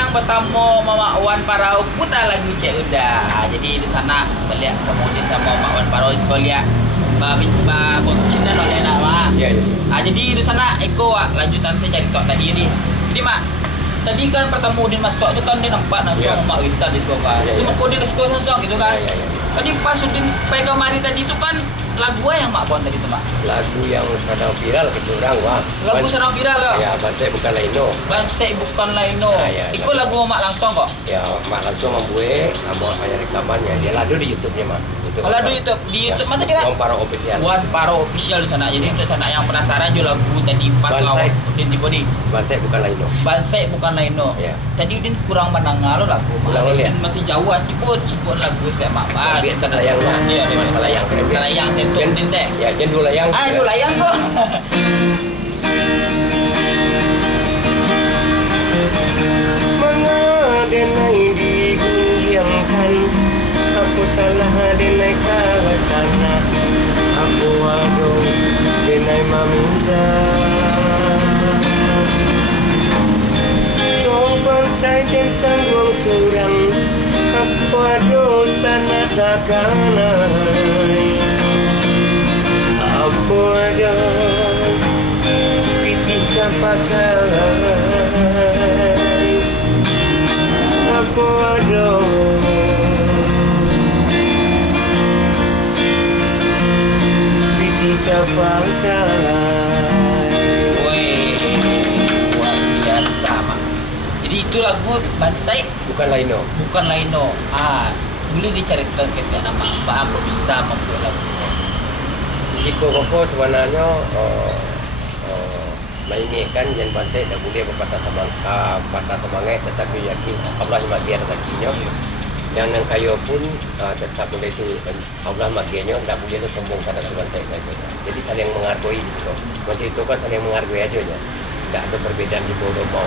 sekarang bersama Mama Wan Parau putar lagu Cik Uda. Jadi di sana melihat kemudian sama Mama Wan Parau sekolah kita nak enak mak. Ya. Jadi di sana Eko lanjutan saya cari tok tadi ni. Jadi mak tadi kan pertemu dia masuk tu kan dia nampak langsung Mak Winta di sekolah. Dia mak dia ke sekolah langsung gitu kan. Tadi pas Udin pai kamari tadi tu kan lagu yang Mak buat tadi tu Mak. Lagu yang sedang viral ke orang wah. Lagu sedang viral ke? Ya, Bansai bukan laino. Bansai bukan laino. Ikut lagu Mak langsung kok. Ya, Mak langsung membuat, Mak hanya rekamannya. Dia ladu di YouTube-nya Mak. Kalau di YouTube mana dia? Wan Parau official. Wan Parau official di sana. Jadi di sana yang penasaran juga lagu tadi pas lawan Udin Tibodi. Bansai bukan laino. Bansai bukan laino. Ya. Tadi Udin kurang mendengar lagu. Udin masih jauh ciput lagu kayak Mak. Biasa layang. Iya, biasa layang. Layang sentuh Udin teh. Ya, jangan dulu layang. Dulu layang kok. Mengadenai digoyangkan, aku salah denai kawasana, aku aduh denai maminta. Coba saya tentang wong surang, aku aduh sana takanai. Aku aduh pitih pakai. Aku aduh pitih pakai. Woi, luar biasa Mak. Jadi itu lagu Bansai Bukan laino. bukan laino. Boleh diceritakan kita nama apa aku bisa membuat lagu. Risiko koko sebenarnya mainkan jangan Bansai dah boleh patah semangat tetapi yakin Allah mati rezekinya. Yang kayo pun tetap boleh itu Allah magianya tak boleh tu sombong pada Bansai saja. Jadi saling menghargai di situ. Macam itu kan saling menghargai aja ya. Tak ada perbezaan di bodoh mau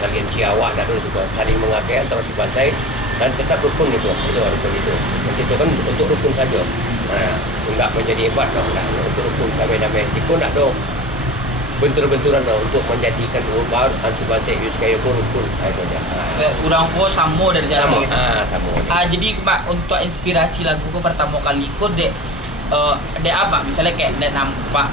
saling siawak tak ada juga saling menghargai antara si Bansai dan tetap rukun itu rukun itu. Macam itu kan untuk rukun saja. Enggak menjadi hebat dong. Untuk rukun damai-damai pun tak ada bentur-benturan untuk menjadikan baru ansi Bansai use kayak rukun itu aja. Kurang ko samo dari jalan. Sama. Jadi Pak untuk inspirasi lagu ko pertama kali ko dek apa misalnya kayak dek nampak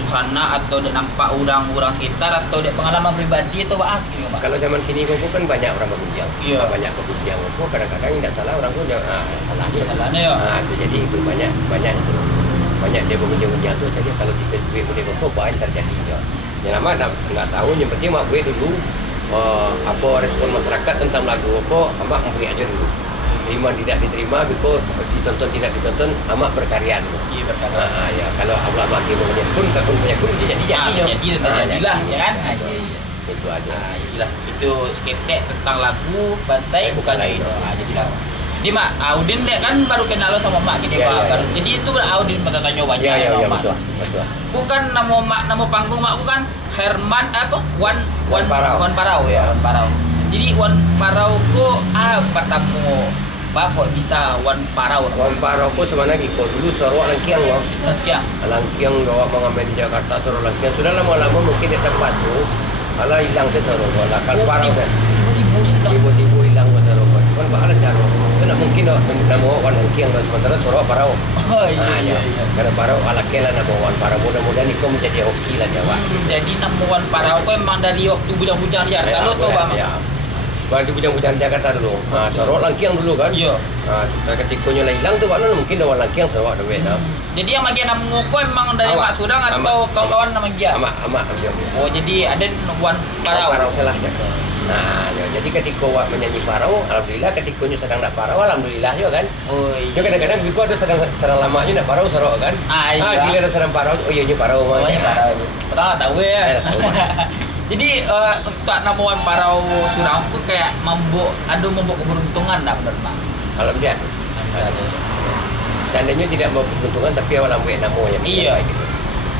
di sana atau dek nampak orang-orang sekitar atau dek pengalaman pribadi atau apa gitu Pak. Kalau zaman kini kok kan banyak orang berkunjang. Iya. Banyak berkunjang. Kok kadang-kadang tidak salah orang kunjang. Salahnya. Salahnya ya. Itu jadi itu banyak itu. Banyak dia berkunjang-kunjang tu jadi kalau kita duit boleh kok banyak terjadi ya. Yang lama enggak tahu yang penting mak gue dulu apa respon masyarakat tentang lagu apa amak mempunyai aja dulu. Terima tidak diterima, because ditonton tidak ditonton, amak berkarya dulu. Iya berkarya. Ya kalau Allah mati punya pun tak pun punya pun jadi jadilah ya kan. Itu aja. Itulah itu seketek tentang lagu Bansai bukan lain. Jadilah. Jadi Mak, Udin dek kan baru kenal lo sama Mak gini Pak. Jadi itu Udin bertanya banyak sama Mak. Betul. Bukan nama panggung Mak bukan Herman apa? Wan Parau ya, Wan Parau. Jadi Wan Parau ko pertama Bapak bisa Wan Parau. Wan Parau ko sebenarnya ikut dulu Sorok Langkiang loh. Langkiang bawa mengambil di Jakarta Sorok Langkiang. Sudah lama-lama mungkin dia terpasuk. Kalau hilang saya Sorok. Kalau Parau kan tiba-tiba hilang Sorok. Cuman bagaimana cara? Tidak mungkin nama Wan Langkiang sementara Sorok Parau. Iya. Karena Parau ala-kela nama Wan Parau. Mudah-mudahan itu menjadi hoki lah dia Pak. Jadi nama Wan Parau ko memang dari waktu bujang-bujang di Jakarta lo tuh Bang. Waktu bujang-bujang Jakarta dulu. Sorok Langkiang dulu kan. Iya. Ketikanya lah hilang tu mana mungkin Wan Langkiang Sorok dah beda. Jadi yang bagian nama ko memang dari Mak Sudang atau kawan-kawan nama dia? Amak. Oh jadi ada Wan Parau. Parau salah jaga. Jadi ketika awak menyanyi Parau, alhamdulillah ketikanya sedang nak Parau, alhamdulillah juga kan. Oh iya. Kadang-kadang Biko ada sedang lamanya nak Parau Sorok kan. Iya. Gila ada sedang Parau, oh iya Parau mah. Parau. Pertama tahu ya. Tahu. Jadi untuk nama Wan Parau Surang pun kayak membawa keberuntungan dah benar Pak. Alhamdulillah. Seandainya tidak mau keberuntungan tapi awal ambil nama yang iya gitu.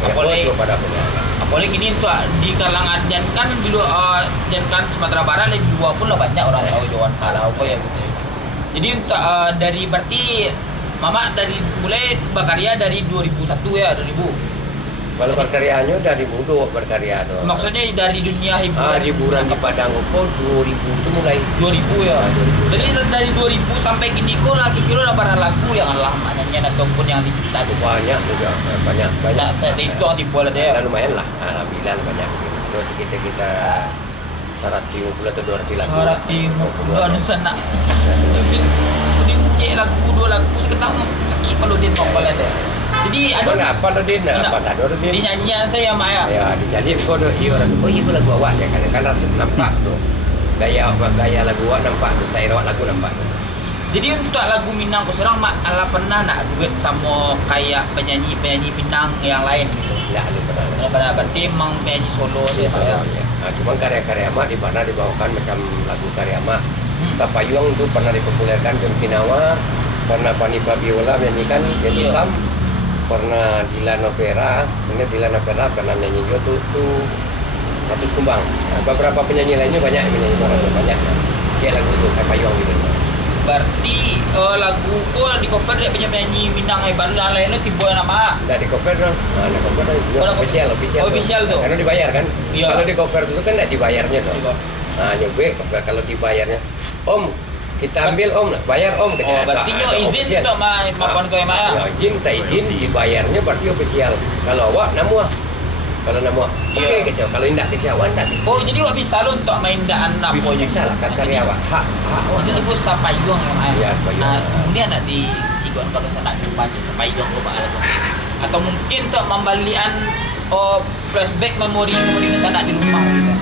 Apalagi pada punya. Apalagi ini tuh di kalangan jankan dulu jankan Sumatera Barat dan Jawa pun lah banyak orang tahu Wan Parau ya gitu. Jadi untuk dari berarti Mama dari mulai berkarya dari 2001 ya 2000. Kalau berkaryanya dari muda berkarya tuh. Maksudnya dari dunia hiburan. Hiburan di Padang Upo 2000 itu mulai 2000 ya. 2000. Jadi dari 2000 sampai gini kok lagi kira ada barang lagu yang lama nyanyian ataupun yang dicipta itu banyak juga banyak. Nah, saya itu yang dibuat dia. Nah, lumayan lah. Alhamdulillah banyak. Terus kita 150 atau 200 lagu. 150 anu sana. Jadi cek lagu 2 lagu sekarang sakit kalau dia mau balik dia. Jadi ada apa lo din? Apa sador din? di nyanyian saya Mak ya. Ya, dijanji kau do iyo rasa. Oh iya lagu awak ya kan rasa nampak tuh. Gaya lagu awak nampak tuh. Saya rawat lagu nampak tuh. Jadi untuk lagu Minang kau serang Mak ala pernah nak duet sama kayak penyanyi Minang yang lain gitu. Tidak ada pernah. Pernah berarti emang penyanyi solo Ya, saya Mak ya. Nah, cuma karya-karya Mak di mana dibawakan macam lagu karya Mak. Sapayung itu pernah dipopulerkan John Kinawa, pernah Panipa Biola menyanyikan Yeni Islam, pernah Dilan Opera, ini Dilan Opera pernah menyanyi juga tuh Ratus Kumbang. Nah, beberapa penyanyi lainnya banyak yang menyanyi banyak. Cek lagu itu Sapayung gitu. Berarti lagu ku di cover dia penyanyi Minang hebat lain itu tiba nama. Nggak di cover dong. Nah, di cover dong. Official. Official tuh. Karena dibayar kan? Iya. Kalau di cover itu kan nggak dibayarnya tuh. Iya. Nah, nyobe cover kalau dibayarnya. Om, kita ambil Om, bayar Om. Oh, berarti nyo izin untuk maupun kau yang Ya, izin, tak izin, dibayarnya berarti official. Kalau awak namuah. Kalau namuah, Iya. oke kecewa. Kalau tidak kecewa, tidak bisa. Oh, jadi awak bisa lo untuk main daan apa Bisa lah, kan karya awak. Hak awak. Jadi lagu Sapayung yang main. Iya, Sapayung. Nah, kemudian nak di Cigon kalau saya nak jumpa Sapayung lo lagu. Atau mungkin untuk membalian flashback memori sana di rumah gitu.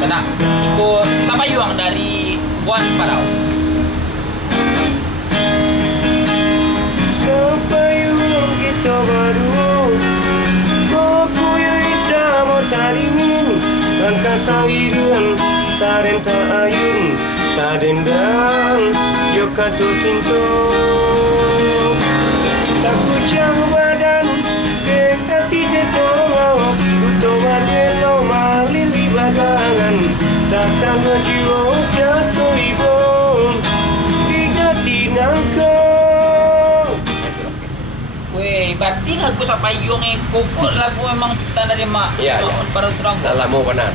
Sana ikut Sapayung dari Wan Parau. Sapayung kita baru Kopuyo sama saringin Angka sawirian Sarenta ayun Sadendang Yokato cinto Tak kucang badan Ke hati cecoro Buto madelo malili badangan Takkan berjiwa jatuh ibon Digati nangkau. Weh, berarti lagu Sapayung yang pokok lagu memang ciptaan dari Mak. Iya, iya. Para serang. Lama benar.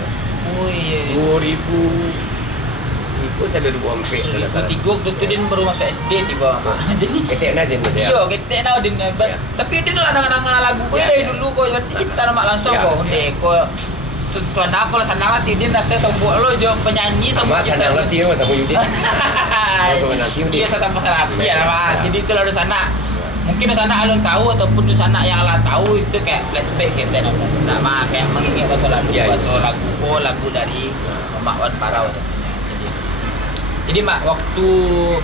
Oh iya. 2000 itu ada 2004 Tiga tu dia baru masuk SD tiba. Jadi ketek na din dia. iya, kita tahu din. Ya. Tapi dia kadang-kadang lagu kau Ya, dari ya. dulu kau berarti kita mak langsung Ya, kau. ya. Dek kau tuan apa lah sanang lah dia dah saya sebut lo jo penyanyi Sama sana latih sama Yudit. Sama nanti Iya sama sana ya Ya. lah. Jadi itu di sana. Mungkin di sana alun tahu ataupun di sana yang ala tahu itu kayak flashback kita nama kayak mengingat masa lalu Ya, ya. lagu dari Mak Wan Parau. Jadi Mak waktu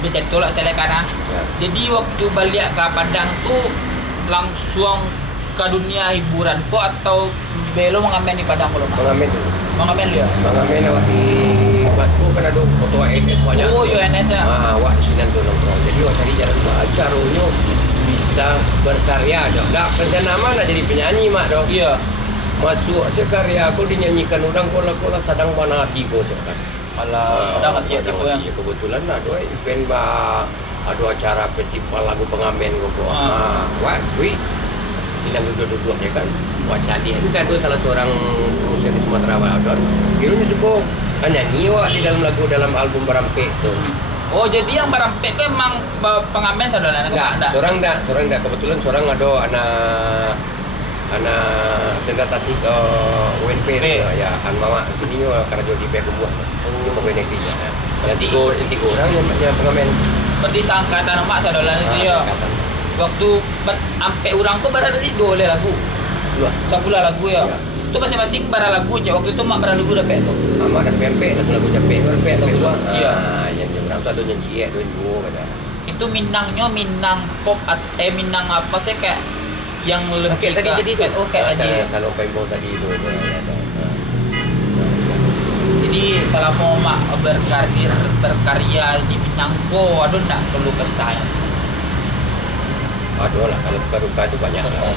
bicara tolak saya karena Ya. jadi waktu balik ke Padang tuh langsung ke dunia hiburan kok atau belum mengamen di Padang belum? Mengamen dulu. Mengamen dia. Mengamen awak di Basku kan ada foto ANS banyak. Oh, UNS ya. Awak sini tuh nongkrong. Jadi awak cari jalan belajar unyu bisa berkarya dong. Dak rencana mana jadi penyanyi mak dong. Iya. Masuk sekarya aku dinyanyikan orang kola-kola sadang mana tibo cakap. Kalau udah ngerti tipe yang kebetulan ada event ada acara festival lagu pengamen kok. Ah. Wah, sidang duduk-duduk ya kan. Wah, Candi itu kan tuh salah seorang musisi di Sumatera Barat. Kirunya suka nyanyi wah di dalam lagu dalam album Barampek tuh. Oh, jadi yang Barampek itu emang pengamen saudara Enggak, seorang enggak. Kebetulan seorang ada anak sendatasi ke UNP ya kan mama ini karena jadi pihak buah ke benefitnya yang tiga orang yang pengamen berarti seangkatan emak saudara itu ya. Waktu sampai orang tuh berada di dua lagu. Sepuluh lagu ya. Ya. Itu masing-masing bara lagu aja. Waktu itu mak bara lagu udah pek tuh. sama dan PMP lagu capek PMP dua Iya. yang orang tuh ada nyanyi ya dua kata Itu Minangnya Minang pop Minang apa sih kayak yang lebih kayak tadi jadi itu kayak tadi. Salon Pembo tadi itu Jadi selama mak berkarya di Minangko, aduh enggak perlu kesal. aduh lah kalau suka duka itu banyak lah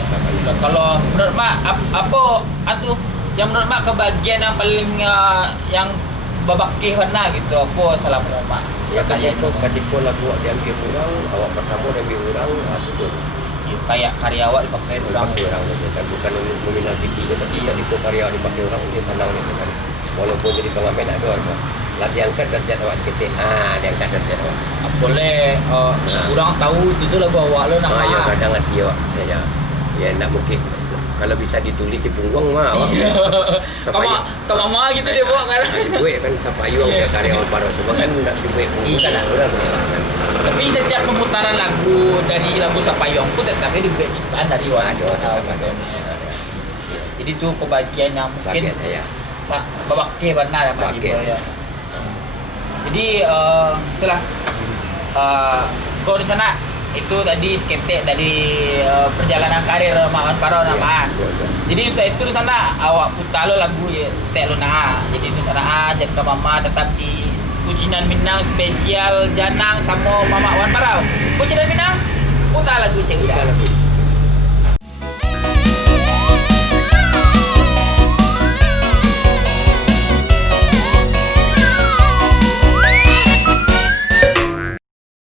Kalau menurut mak apa atuh yang menurut mak kebagian yang paling yang babakih mana gitu apa selama mak ya berkarya ketika lagu diambil orang awak pertama diambil orang itu tuh kayak karyawan dipakai orang. Dipakai orang itu kan bukan nominal tinggi tapi jadi itu karyawan dipakai orang dia senang itu kan. Walaupun jadi pengamen ada apa. Lah diangkat derajat awak sedikit. Diangkat derajat awak. Boleh orang tahu itu lagu awak lo nama. Ya kadang hati awak. Ya nak mungkin kalau bisa ditulis di punggung mah awak. Kamu mau gitu dia bawa kan. Dibuat kan sapayung ya karyawan baru cuma kan nak dibuat punggung kan orang kan. Tapi setiap pemutaran lagu dari lagu Sapayong pun tetapnya dibuat ciptaan dari Waduh. Jadi itu kebagian yang mungkin babake benar sama ibu ya. Jadi itulah kau di sana itu tadi skeptik dari perjalanan karir Mak Wan Paro namaan. Jadi untuk itu di sana awak putar lo lagu ya setel na. Jadi di sana jadi ke mama tetap di Kucinan Minang spesial Janang sama Mama Wan Parau. Kucinan Minang putar lagu cek udah.